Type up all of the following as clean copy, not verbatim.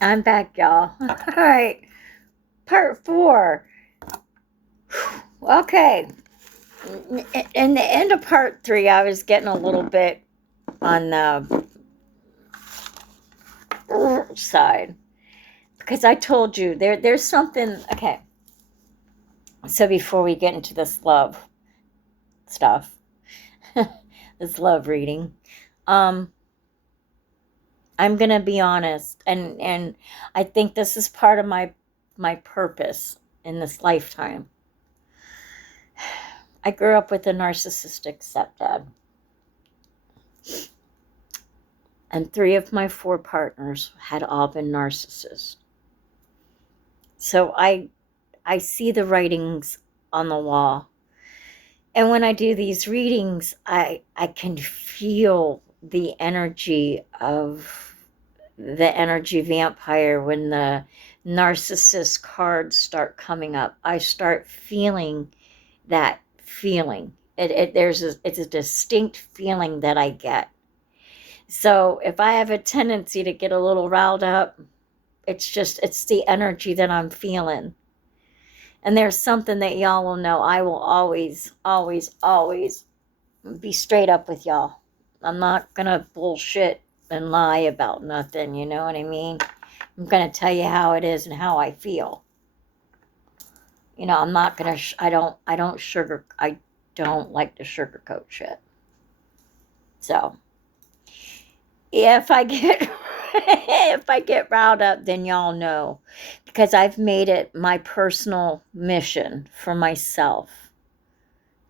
I'm back, y'all. All right, part 4. Okay, in the end of part 3, I was getting a little bit on the side because I told you there's something. Okay, so before we get into this love stuff, this love reading, um, I'm gonna be honest, and I think this is part of my purpose in this lifetime. I grew up with a narcissistic stepdad, and 3 of my 4 partners had all been narcissists. So I see the writings on the wall. And when I do these readings, I can feel the energy of the energy vampire when the narcissist cards start coming up. I start feeling that feeling. It's a distinct feeling that I get. So if I have a tendency to get a little riled up, it's the energy that I'm feeling. And there's something that y'all will know. I will always, always, always be straight up with y'all. I'm not gonna bullshit and lie about nothing, you know what I mean? I'm gonna tell you how it is and how I feel. You know, I'm not gonna, I don't like to sugarcoat shit. So, if I get, if I get riled up, then y'all know. Because I've made it my personal mission for myself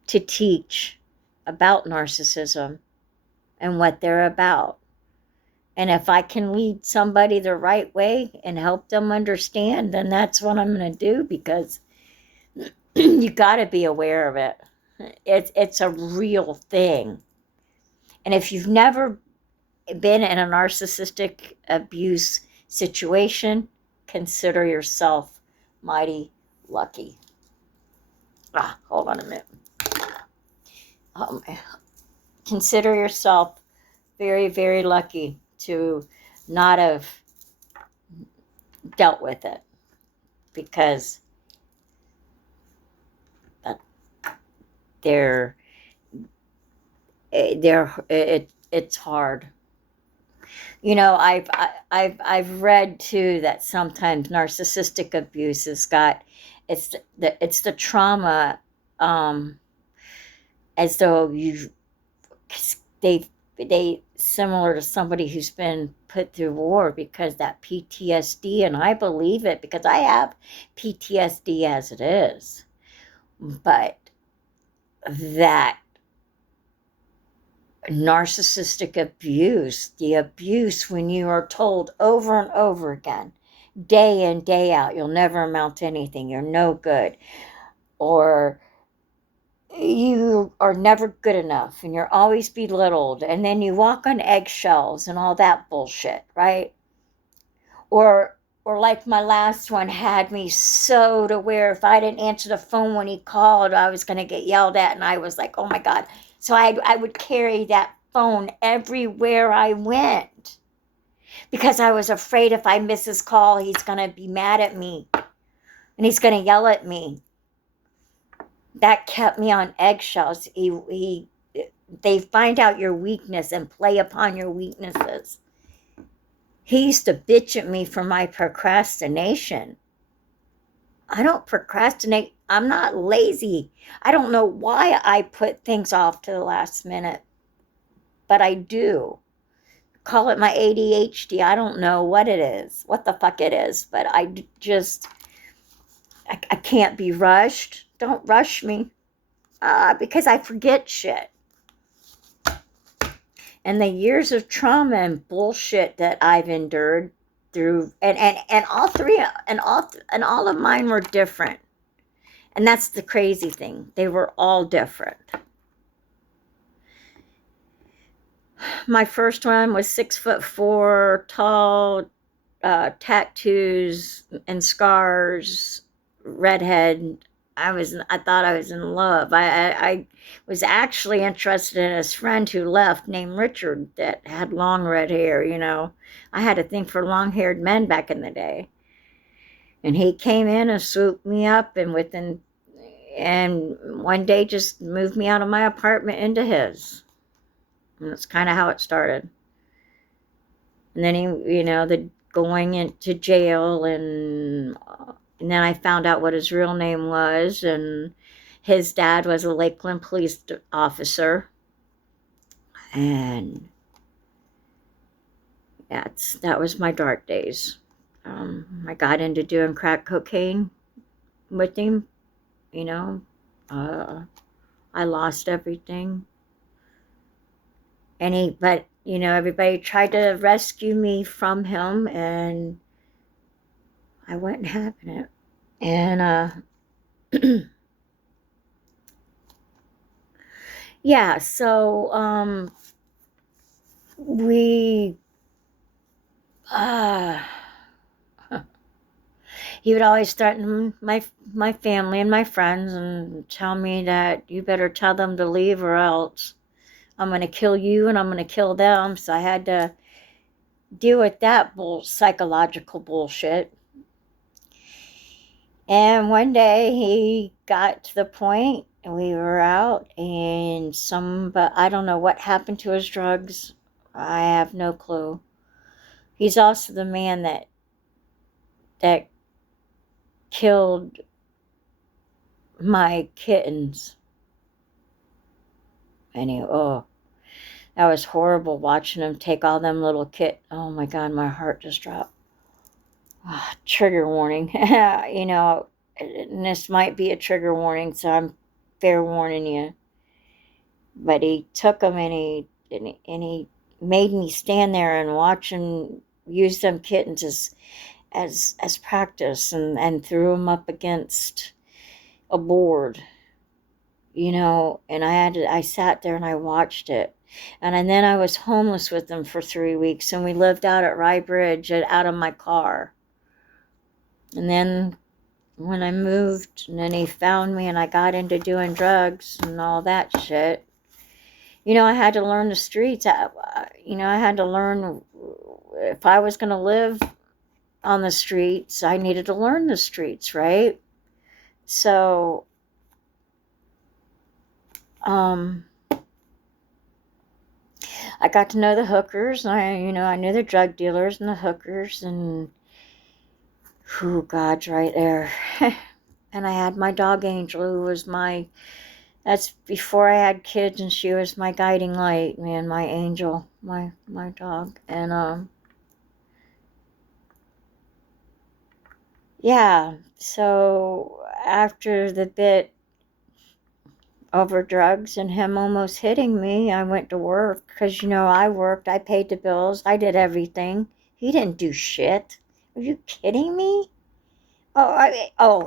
to teach about narcissism and what they're about. And if I can lead somebody the right way and help them understand, then that's what I'm going to do, because you got to be aware of it. It's a real thing. And if you've never been in a narcissistic abuse situation, consider yourself mighty lucky. Hold on a minute. Consider yourself very, very lucky to not have dealt with it, because they're it's hard. You know, I've read too that sometimes narcissistic abuse has got, it's the trauma, um, as though you they similar to somebody who's been put through war, because that PTSD, and I believe it because I have PTSD as it is, but that narcissistic abuse, the abuse when you are told over and over again, day in, day out, you'll never amount to anything, you're no good, or you are never good enough, and you're always belittled, and then you walk on eggshells and all that bullshit, right? Or like my last one had me so to where if I didn't answer the phone when he called, I was going to get yelled at, and I was like, oh my God. So I would carry that phone everywhere I went, because I was afraid if I miss his call, he's going to be mad at me and he's going to yell at me. That kept me on eggshells. They find out your weakness and play upon your weaknesses. He used to bitch at me for my procrastination. I don't procrastinate. I'm not lazy. I don't know why I put things off to the last minute, but I do. Call it my ADHD. I don't know what it is, what the fuck it is, but I can't be rushed. Don't rush me, because I forget shit. And the years of trauma and bullshit that I've endured through, and all three, and all of mine were different. And that's the crazy thing. They were all different. My first one was 6'4", tall, tattoos and scars, redhead, I thought I was in love. I was actually interested in his friend who left named Richard that had long red hair, you know. I had a thing for long-haired men back in the day. And he came in and swooped me up and one day just moved me out of my apartment into his. And that's kind of how it started. And then he, you know, the going into jail, and then I found out what his real name was, and his dad was a Lakeland police officer, and that was my dark days. I got into doing crack cocaine with him, you know. I lost everything, but you know, everybody tried to rescue me from him, and I wasn't having it. And yeah, so we uh he would always threaten my family and my friends and tell me that you better tell them to leave or else I'm going to kill you and I'm going to kill them. So I had to deal with that psychological bullshit. And one day he got to the point and we were out, and but I don't know what happened to his drugs. I have no clue. He's also the man that killed my kittens. And that was horrible watching him take all them little oh my God, my heart just dropped. Trigger warning. You know, and this might be a trigger warning, so I'm fair warning you. But he took them and he made me stand there and watch him use them kittens as practice, and threw them up against a board, you know, and I sat there and I watched it. And then I was homeless with them for 3 weeks, and we lived out at Rye Bridge out of my car. And then when I moved, and then he found me and I got into doing drugs and all that shit, you know, I had to learn the streets. You know, I had to learn if I was going to live on the streets, I needed to learn the streets, right? So, I got to know the hookers, and I knew the drug dealers and the hookers, and whew, God's right there. And I had my dog Angel, who was that's before I had kids, and she was my guiding light, man, my angel, my dog. And yeah, so after the bit over drugs and him almost hitting me, I went to work, because, you know, I worked, I paid the bills, I did everything. He didn't do shit. Are you kidding me?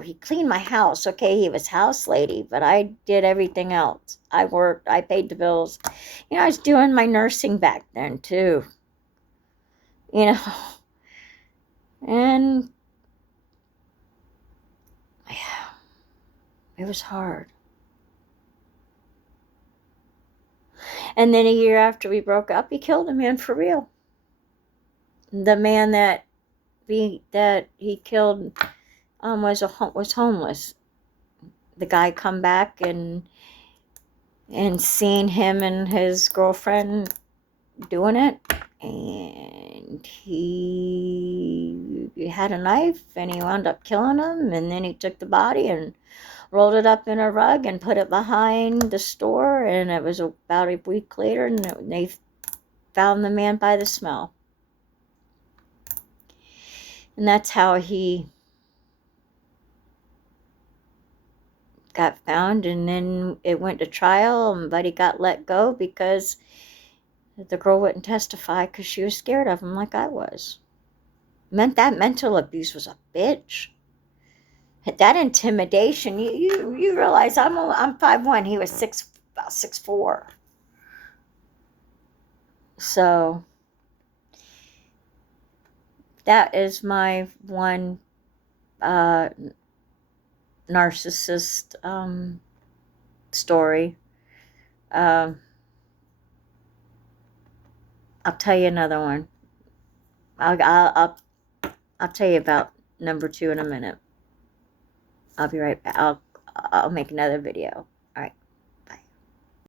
He cleaned my house. Okay, he was house lady, but I did everything else. I worked, I paid the bills. You know, I was doing my nursing back then too. You know, and yeah, it was hard. And then a year after we broke up, he killed a man for real. The man that he killed was homeless. The guy come back and seen him and his girlfriend doing it, and he had a knife and he wound up killing him, and then he took the body and rolled it up in a rug and put it behind the store, and it was about a week later, and they found the man by the smell. And that's how he got found. And then it went to trial, but he got let go because the girl wouldn't testify because she was scared of him, like I was. That mental abuse was a bitch. That intimidation. You realize I'm 5'1", he was about 6'4". So that is my one narcissist story. Um, I'll tell you another one. I'll tell you about number 2 in a minute. I'll be right back. I'll make another video.